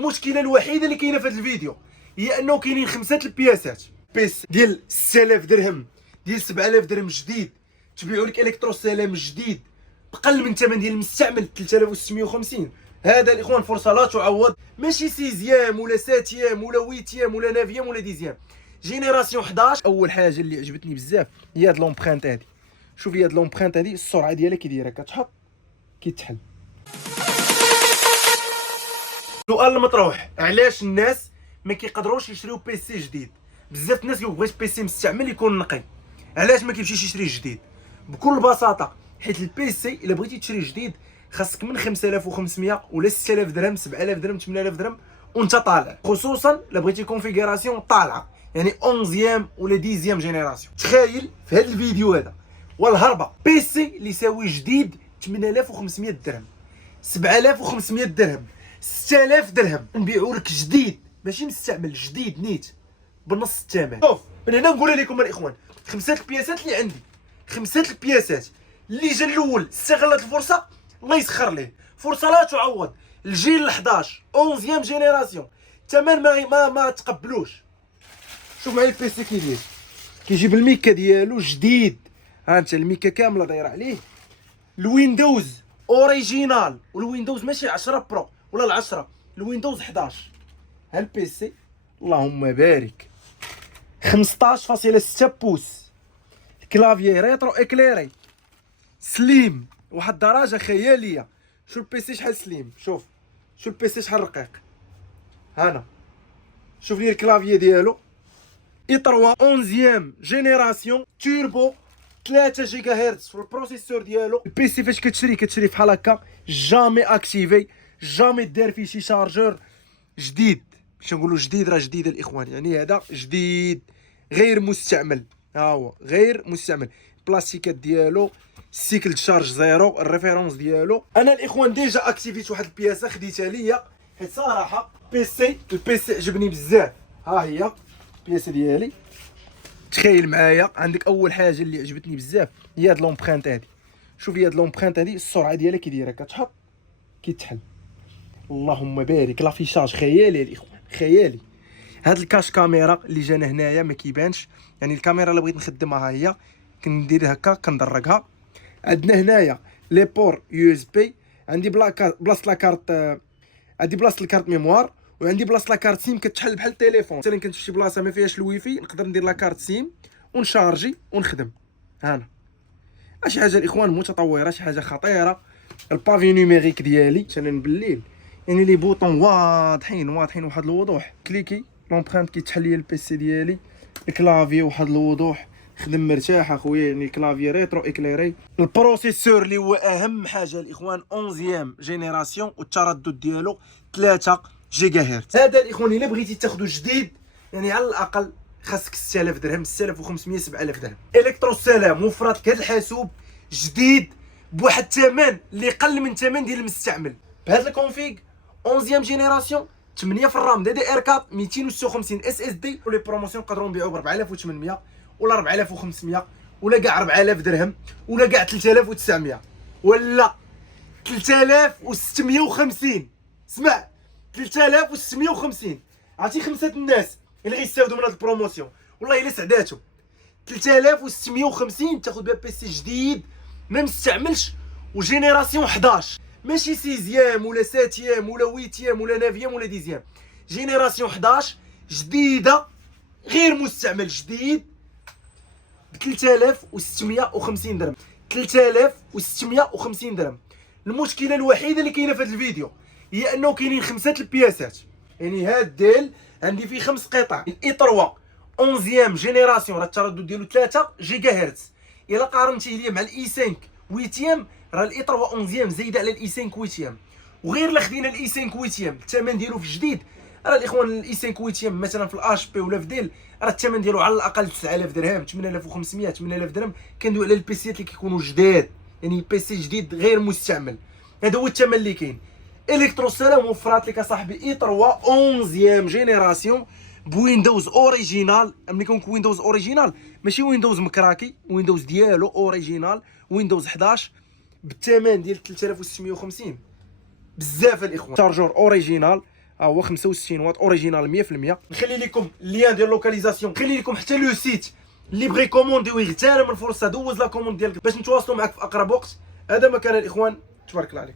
المشكله الوحيده اللي كاينه في هذا الفيديو هي انه كاينين 5 البياسات بيس ديال 6000 درهم، ديال 7000 درهم جديد، تبيعوا لك الكترو سلام جديد بقل من الثمن ديال المستعمل 3650. هذا الاخوان فرصه لا تعوض، ماشي سيزيام ولا ساتيام ولا ويتيام ولا نافيام ولا ديزيام، جينيراسيون 11. اول حاجه اللي عجبتني بزاف هي هاد لومبرانت هادي. شوفي هاد لومبرانت هادي، السرعه ديالها كي دايره، كتحط كيتحل. سؤال المطروح، علاش الناس ما كيقدروش يشريو بيسي جديد؟ بزاف الناس كيبغيش بيسي مستعمل يكون نقي، علاش ما كيمشيش يشري جديد؟ بكل بساطه حيت البيسي الا بغيتي تشري جديد خاصك من 5500 ولا 6000 درهم، 7000 درهم، 8000 درهم وانت طالع، خصوصا الا بغيتي كونفيغوراسيون طالعه، يعني 11 ولا 10 جينيراسيون. تخيل في هذا الفيديو هذا والهربه بيسي اللي يساوي جديد 8500 درهم، 7500 درهم، 6000 درهم نبيعوا لك جديد ماشي مستعمل، جديد نيت بنص الثمن. شوف من هنا نقول لكم الاخوان، 5 البياسات اللي عندي، 5 البياسات اللي جا الاول استغل الفرصه، الله يسخر ليه، فرصه لا تعوض. الجيل 11 11 جينيراسيون، ثمن ما تقبلوش. شوف معايا البيسي كيدير، كيجيب الميكا ديالو جديد، ها انت الميكا كامله دايره عليه، الويندوز اوريجينال، والويندوز ماشي 10 برو ولا العشرة، الويندوز 11. ها البيسي اللهم بارك 15.6 بوس، كلافيي ريترو اكليري سليم واحد الدرجه خياليه. شو البيسي شحال سليم، شوف شو البيسي شحال رقيق. هنا شوف لي الكلافيي ديالو اي 3 11 جينيراسيون توربو 3 جيجا هرتز في البروسيسور ديالو. البيسي فاش كتشري بحال هكا جامي اكتيفي، جامي دار فيه شي شارجور جديد، باش نقولوا جديد راه جديد الاخوان، يعني هذا جديد غير مستعمل، ها هو غير مستعمل. البلاستيكات ديالو سيكل شارج زيرو، الريفيرونس ديالو. انا الاخوان ديجا اكتيفيت واحد البياسه خديتها ليا، حيت صراحه البيسي عجبني بزاف. ها هي البياسه ديالي، تخيل معايا. عندك اول حاجه اللي عجبتني بزاف هي هاد لومبرانت هادي. شوفي هاد لومبرانت هادي، السرعه ديالها كي دايره، كتحط كيتحل، اللهم بارك. لافيشاج خيالي الاخوان، خيالي. هاد الكاش كاميرا اللي جانا هنايا ما كيبانش، يعني الكاميرا اللي بغيت نخدمها ها هي، كندير هكا كندركها. عندنا هنايا لي بور يو اس بي، عندي بلاصه لاكارت، عندي بلاصه الكارت ميموار، وعندي بلاصه لاكارت سيم كتحل بحال التليفون. مثلا كنت في شي بلاصه ما فيهاش الويفي نقدر ندير لاكارت سيم ونشارجي ونخدم. هانا شي حاجه الاخوان متطوره، شي حاجه خطيره. البافي نيميريك ديالي مثلا بالليل، يعني لي بوطون واضحين واحد الوضوح، كليكي لومبرانت كيتحل لي البيسي ديالي، الكلافي واحد الوضوح، خدم مرتاح اخويا، يعني الكلافي ريترو اكليري. البروسيسور اللي هو اهم حاجه الاخوان 11 جينيراسيون، والتردد ديالو 3 جيجا هرتز. هذا الاخوان الا بغيتي تاخذو جديد يعني على الاقل خاصك 6000 درهم، 6500 7000 درهم. الكترو سلام وفرات لك هذا الحاسوب جديد بواحد الثمن اللي قل من الثمن ديال المستعمل. بهذا الكونفيغ 11 جينيراسيون، 8 في الرام دي دي ار 4، 256 اس اس دي. ولي بروموسيون نقدروا نبيعوا ب 4800 ولا 4500 ولا كاع 4000 درهم ولا كاع 3900 ولا 3650. اسمع 3650. عرفتي 5 الناس اللي غيستافدوا من هذه البروموسيون والله الا سعداتهم. 3650 تاخذ بها بيسي جديد ما مستعملش وجينيراسيون 11، ماشي سيزيام ولا ساتيام ولا ويتيام ولا نافيام ولا ديزيام، جينيراسيون 11 جديده غير مستعمل جديد ب 3650 درهم. 3650 درهم. المشكله الوحيده اللي كاينه في هذا الفيديو هي انه كاينين 5 البياسات، يعني هاد ديل عندي فيه 5 قطع. الاي 3 11 جينيراسيون راه التردد ديالو 3 جيجا هرتز، الا قارنتيه ليا مع الاي 5 ويتيام راه الاي 3 11 زايده على الاي 5 ويتيام. وغير الا خدينا الاي 5 ويتيام الثمن ديالو في الجديد، راه الاخوان الاي 5 ويتيام مثلا في الاش بي ولا في ديل راه الثمن ديالو على الاقل 9000 درهم، 8500 8000 درهم. كندوي على البيسيات اللي كيكونوا جداد، يعني بيسي جديد غير مستعمل، هذا هو الثمن اللي كاين. الكترو سلام وفرات لك اصاحبي اي 3 11 جينيراسيون بويندوز اوريجينال. ملي كنقول ويندوز اوريجينال ماشي ويندوز مكراكي، ويندوز ديالو اوريجينال، ويندوز 11 بالثمن ديال 3650. بزاف الاخوان. شارجور اوريجينال، ها هو 65 واط اوريجينال 100%. نخلي لكم اللين ديال لوكاليزاسيون، نخلي لكم حتى لو سيت اللي بغى يكوموندي ويغتنم الفرصه دوز لا كوموند ديالك باش نتواصلوا معك في اقرب وقت. هذا ما كان الاخوان، تبارك الله عليكم.